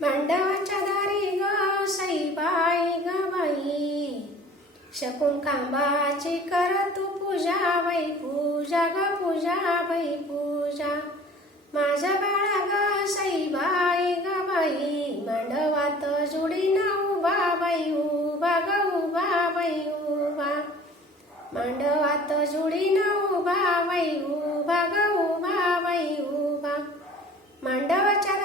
मांडवाच्या दारी ग सईबाई ग बाई. शकून खांबाची कर तू पूजा बाई पूजा ग पूजा बाई पूजा. माझ्या बाळा ग सईबाई ग बाई. मांडवात जुडी ना उभा बाई उभा ग उभा बाई उभा. मांडवात जुडी ना उभा बाई उभा ग उभा बाई उभा. मांडवाच्या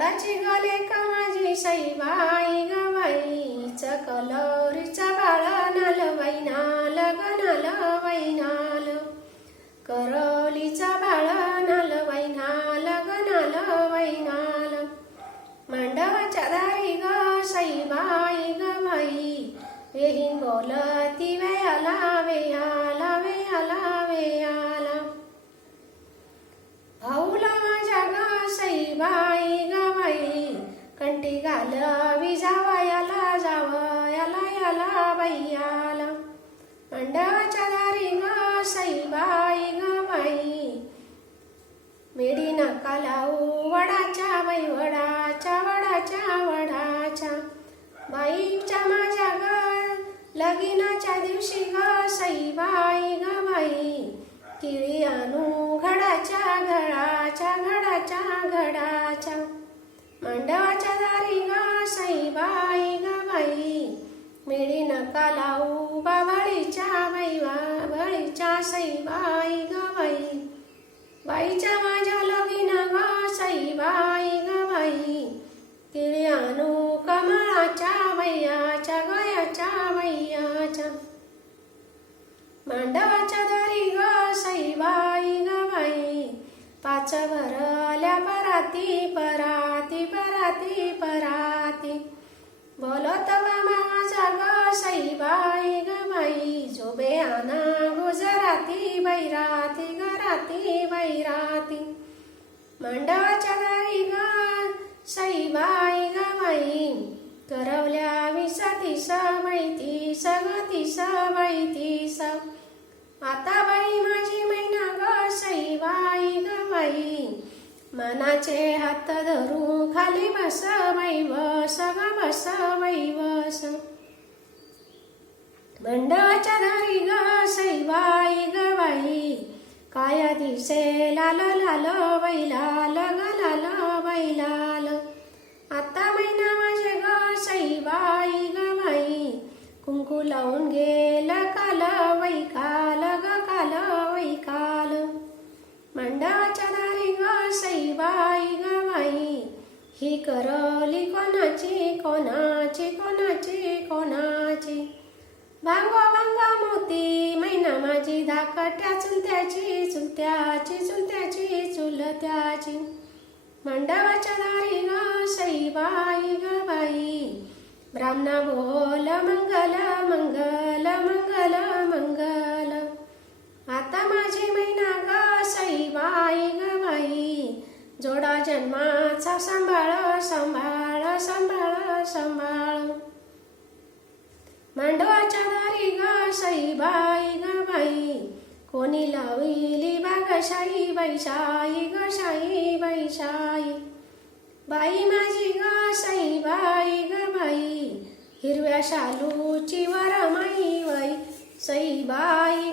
झाडाची गले का माझी सईबाई ग बाईच बाळा बाळ नाल बाई नाल ग नाल बाई नाल करलीचा बाळ नाल बाई नाल ग नाल बाई नाल मांडवाच्या दारी ग सईबाई ग बाई. वेहीन बोलती वेयाला वेया मंडवाच्या दारी ग साईबाई ग बाई मेडी लावू वडाच्या बाई वडाच्या वडाच्या वडाच्या बाईच्या माझ्या ग लगीनाच्या दिवशी ग साईबाई ग बाई किळी आणू घडाच्या घडाच्या घडाच्या घडाच्या मांडवाच्या दारी ग साईबाई मिळी नका लावू बाबाळीच्या बाई बाबाळीच्या सईबाई ग बाई. बाईच्या माझ्या लगीन ग सईबाई ग बाई. तिळे आणू कमळाच्या बैयाच्या गयाच्या बैयाच्या मांडवाच्या दरी ग सईबाई ग बाई. पाच भरल्या पराती पराती पराती पराती. बोलत माझा ग सईबाई ग बाई झोबे आना हो गुजराती बैराती गराती बैराती. मंडळाच्या दारी ग सईबाई ग बाई. करवल्या विसा तिसा तीस सग तिसा बाई स आता बाई माझी मैना ग सईबाई ग बाई. मनाचे हात धरू खाली बस बाई बस ग बस बाई बस. मंडळाच्या दारी ग सैबाई ग बाई. काय दिसे लाल लाल बैलाल ग लाल बैलाल आता महिना माझे ग सईबाई ग बाई. कुंकू लावून गेलं काल वैकाल ग काल वैकाल मंडळाच्या दारी ग सईबाई ग बाई. ही करली कोणाची कोणाची कोणाची कोणाची? भांगो भांगा मोती मैना माझी धाकट्या चुलत्याची चुलत्याची चुलत्याची चुलत्याची. मंडवाच्या दारी ग सईबाई ग बाई. ब्राह्मणा बोल मंगल मंगल मंगल मंगल. आता माझी मैना ग सईबाई ग बाई. जोडा जन्माचा सांभाळ सांभाळ सांभाळ सांभाळ. मांडवाच्या दारी ग साईबाई ग बाई. कोणी लाविली बागशाई बैशाई ग शाई बैशाई बाई माझी ग साईबाई ग बाई. हिरव्या शालूची वरमाई बाई सईबाई